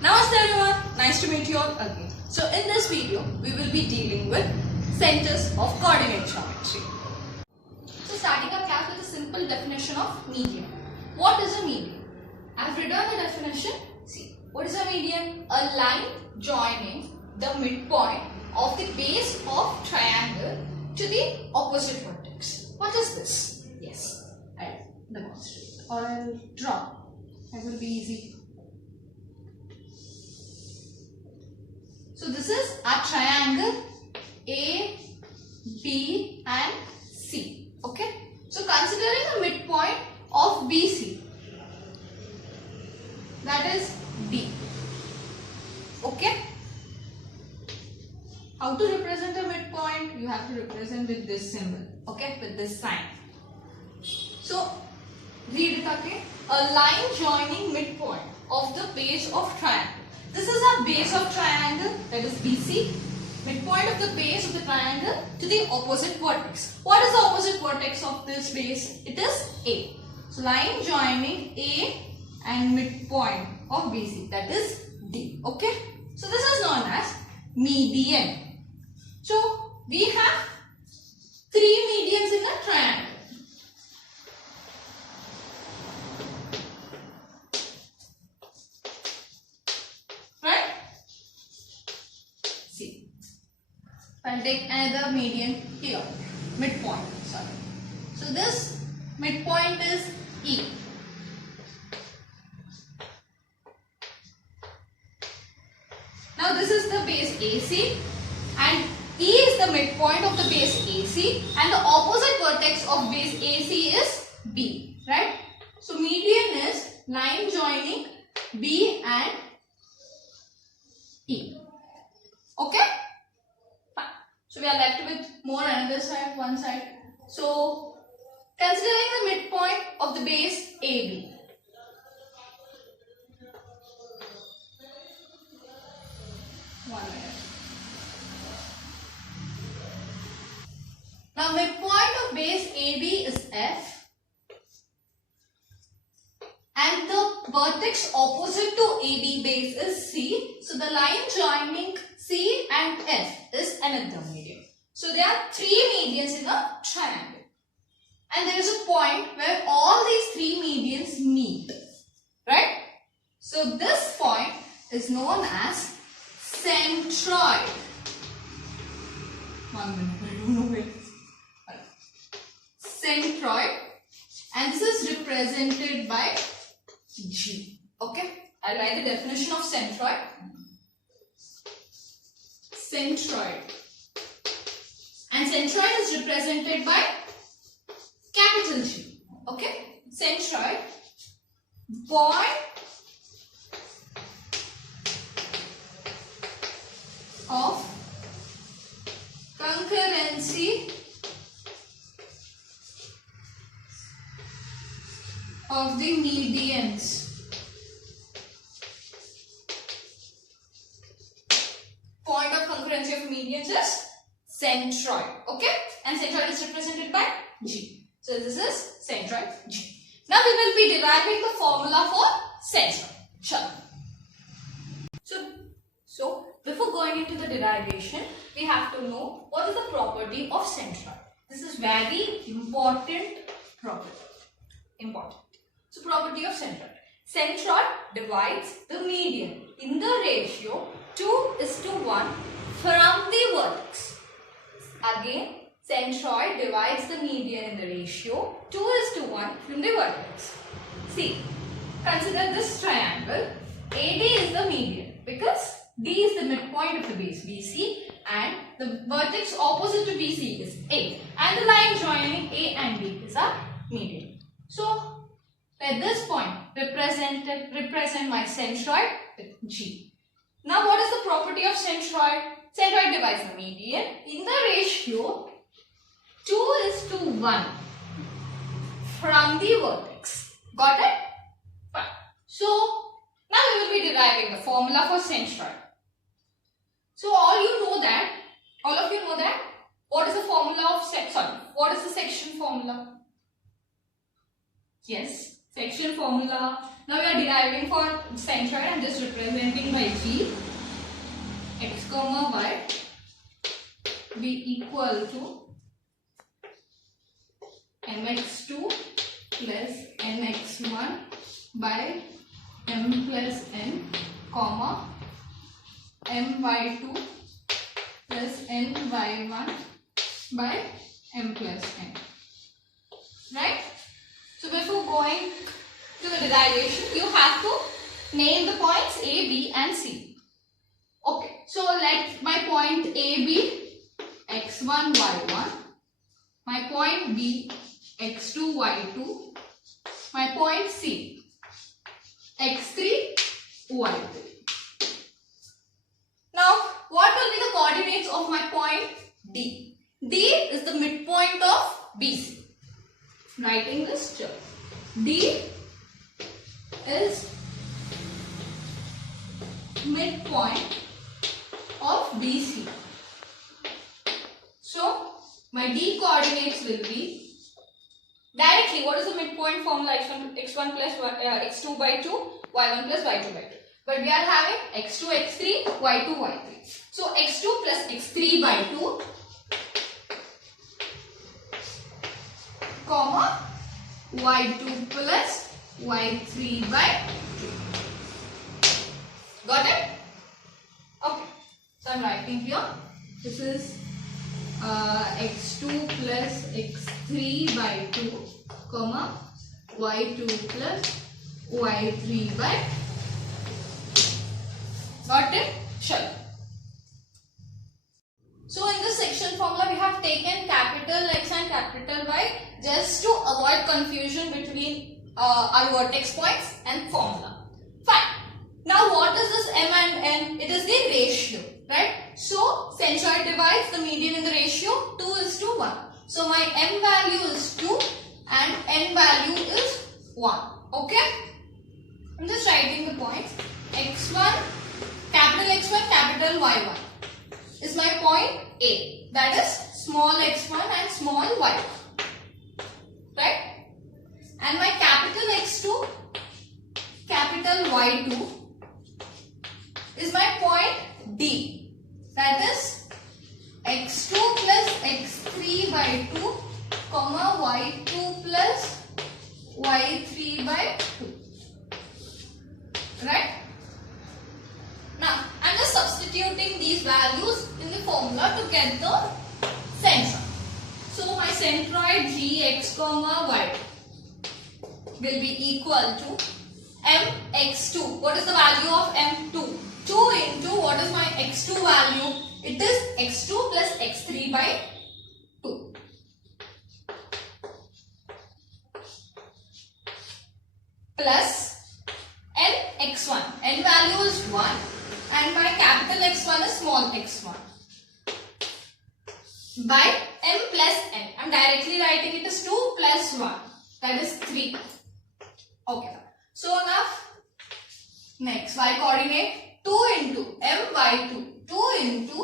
Namaste everyone, nice to meet you all again. So in this video, we will be dealing with centers of coordinate geometry. So starting our class with a simple definition of median. What is a median? I have written the definition. See, what is a median? A line joining the midpoint of the base of triangle to the opposite vertex. What is this? Yes, I'll demonstrate or I'll draw. That will be easy. So this is our triangle A, B and C. Okay. So considering the midpoint of BC, that is D. Okay. How to represent a midpoint? You have to represent with this symbol. Okay, with this sign. So read it again. A line joining midpoint of the base of triangle. This is our base of triangle, that is BC. Midpoint of the base of the triangle to the opposite vertex. What is the opposite vertex of this base? It is A. So line joining A and midpoint of BC, that is D. Okay. So this is known as median. So we have three medians in a triangle. I'll take another median here, midpoint, sorry. So this midpoint is E. Now this is the base AC and E is the midpoint of the base AC and the opposite vertex of base AC is B, right? So median is line joining B and E. Okay? So we are left with more another side, one side. So considering the midpoint of the base AB. One minute. Now midpoint of base AB is F. And the vertex opposite to AB base is C. So the line joining C and F is another median. So there are three medians in a triangle. And there is a point where all these three medians meet. Right? So this point is known as centroid. 1 minute, I don't know where it is. Centroid. And this is represented by G. Okay? I'll write the definition of centroid. Centroid. And centroid is represented by capital G. Okay? Centroid. Point of concurrency of the medians. Point of concurrency of medians is centroid. Okay? And centroid is represented by G. So this is centroid G. Now we will be deriving the formula for centroid. Sure. So before going into the derivation, we have to know what is the property of centroid. This is very important property. Important. So property of centroid. Centroid divides the median in the ratio 2:1 from the vertex. Again, centroid divides the median in the ratio 2:1 from the vertex. See, consider this triangle. AD is the median because D is the midpoint of the base BC and the vertex opposite to BC is A and the line joining A and B is our median. So at this point represent my centroid with G. Now what is the property of centroid? Centroid divides the median in the ratio 2:1 from the vertex. Got it? Fine. So now we will be deriving the formula for centroid. So all of you know that what is the formula of what is the section formula? Yes, section formula. Now we are deriving for centroid. I am just representing by G. X comma y be equal to mx2 plus mx1 by m plus n, comma my2 plus my1 by m plus n. Right? So before going to the derivation, you have to name the points A, B and C. Okay, so let my point A be x1, y1, my point B x2, y2, my point C x3, y3. Now, what will be the coordinates of my point D? D is the midpoint of BC. Writing this here. D is midpoint of BC. So, my D coordinates will be directly, what is the midpoint formula? x1 plus x2 by 2, y1 plus y2 by 2. But we are having x2, x3, y2, y3. So, x2 plus x3 by 2, comma, y2 plus y3 by 2. Got it? Okay. So, I am writing here. This is x2 plus x3 by 2, comma, y2 plus y3 by 2. Got it? Sure. So in this section formula, we have taken capital X and capital Y just to avoid confusion between our vertex points and formula. Fine. Now what is this M and N? It is the ratio, right? So centroid divides the median in the ratio 2:1. So my M value is 2 and N value is 1. Okay? I'm just writing the points. X1, capital Y1 is my point A. That is small x1 and small y1. Right? And my capital X2, capital Y2 is my point D. That is x2 plus x3 by 2, comma y2 plus y3 by 2. Right? Now, I am just substituting these values in the formula to get the centroid. So, my centroid Gx comma y will be equal to mx2. What is the value of m2? 2 into what is my x2 value? It is x2 plus x3 by 2. Plus nx1. N value is 1 and my capital X1 is small x1 by m plus n. I am directly writing it as 2 plus 1. That is 3. Okay. So now next y coordinate 2 into m y2. 2 into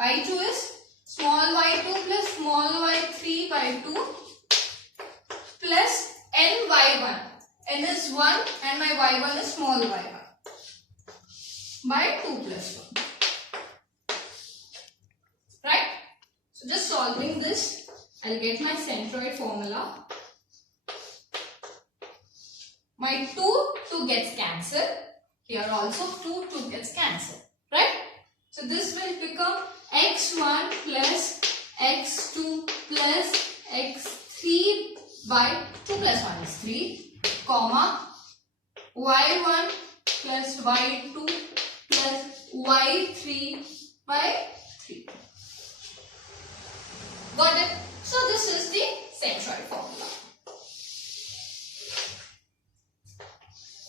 y2 is small y2 plus small y3 by 2 plus n y1. N is 1 and my y1 is small y1 by 2 plus 1. Right? So just solving this, I'll get my centroid formula. My 2 gets cancelled. Here also 2 gets cancelled. Right? So this will become x1 plus x2 plus x3 by 2 plus 1 is 3, comma y1 plus y2 plus y3 by 3. Got it? So this is the centroid formula.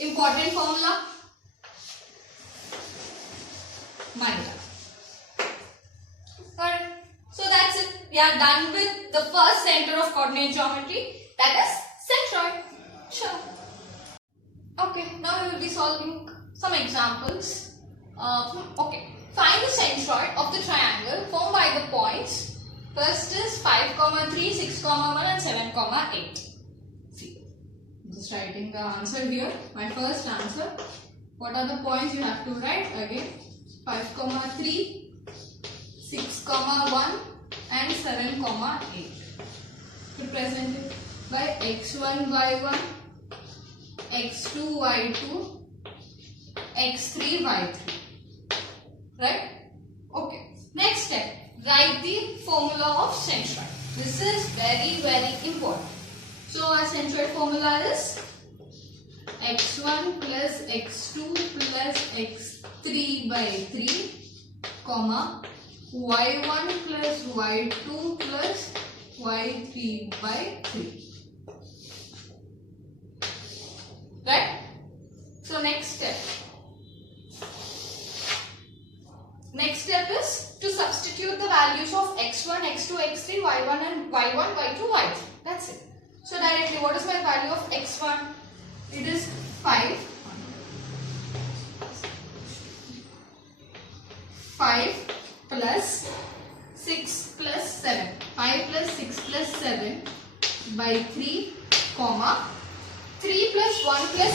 Important formula. Manila. Got it? So that's it. We are done with the first center of coordinate geometry, that is centroid. Sure. Okay, now we will be solving some examples. Okay, find the centroid of the triangle formed by the points. First is 5, 3, 6, 1 and 7, 8. See, just Just writing the answer here. My first answer. What are the points you have to write? Again, 5, 3, 6, 1 and 7, 8. Represented by x1, y1, x2, y2, x3, y3. Right? Okay. Next step. Write the formula of centroid. This is very, very important. So our centroid formula is x1 plus x2 plus x3 by 3, comma, y1 plus y2 plus y3 by 3. Right? So next step. Next step is to substitute the values of x1, x2, x3, y1 and y1, y2, y3. That's it. So directly, what is my value of x1? It is 5. 5 plus 6 plus 7. 5 plus 6 plus 7 by 3, comma, 3 plus 1 plus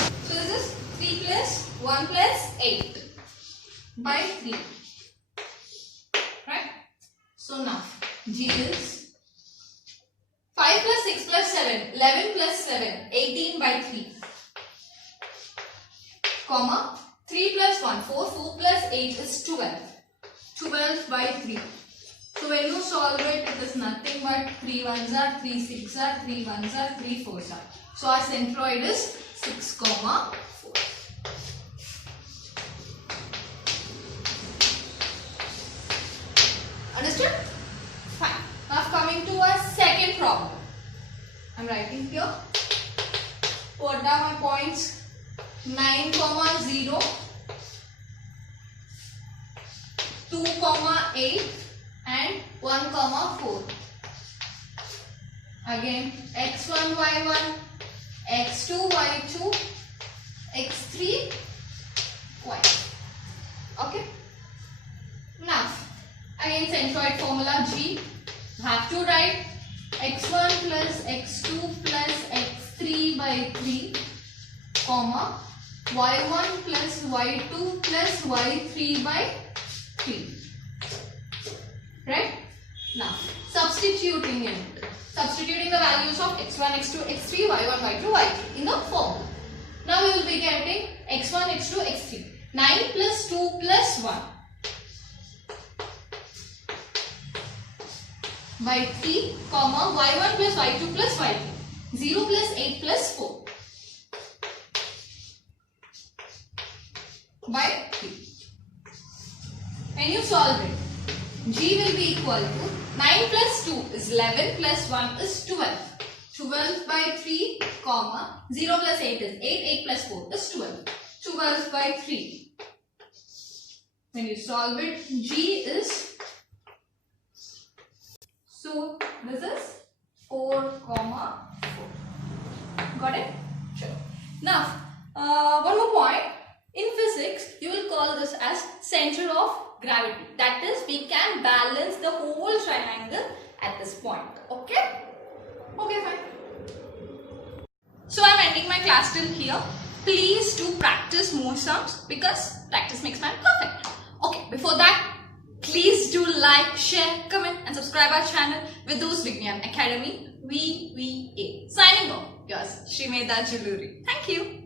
8. So this is 3 plus 1 plus 8 by 3. Right? So now G is 5 plus 6 plus 7, 11 plus 7, 18 by 3, comma, 3 plus 1, 4, 4 plus 8 is 12, 12 by 3. So when you solve it, it is nothing but 3 ones are, 3 6 are, 3 ones are, 3 4s are. So our centroid is 6, 4. Understood? Fine. Now coming to our second problem. I am writing here. Put down my points. 9, 0, 2, 8 and 1, 4. Again x1, y1, x2, y2, x3, y. Okay. Now again centroid formula G. You have to write x1 plus x2 plus x3 by 3, comma, y1 plus y2 plus y3 by 3. Right? Now substituting the values of x1, x2, x3, y1, y2, y3 in the formula. Now we will be getting x1, x2, x3. 9 plus 2 plus 1 by 3, comma, y1 plus y2 plus y3. 0 plus 8 plus 4 by 3. When you solve it, G will be equal to 9 plus 2 is 11 plus 1 is 12. 12 by 3, comma, 0 plus 8 is 8, 8 plus 4 is 12. 12 by 3. When you solve it, G is, so this is 4, 4. Got it? Sure. Now, one more point. In physics, you will call this as center of gravity. That is, we can balance the whole triangle at this point. Okay? Okay, fine. So I am ending my class till here. Please do practice more sums because practice makes man perfect. Okay, before that, please do like, share, comment and subscribe our channel Vidhu's Vignan Academy VVA. Signing off, yours Srimeda Juluri. Thank you.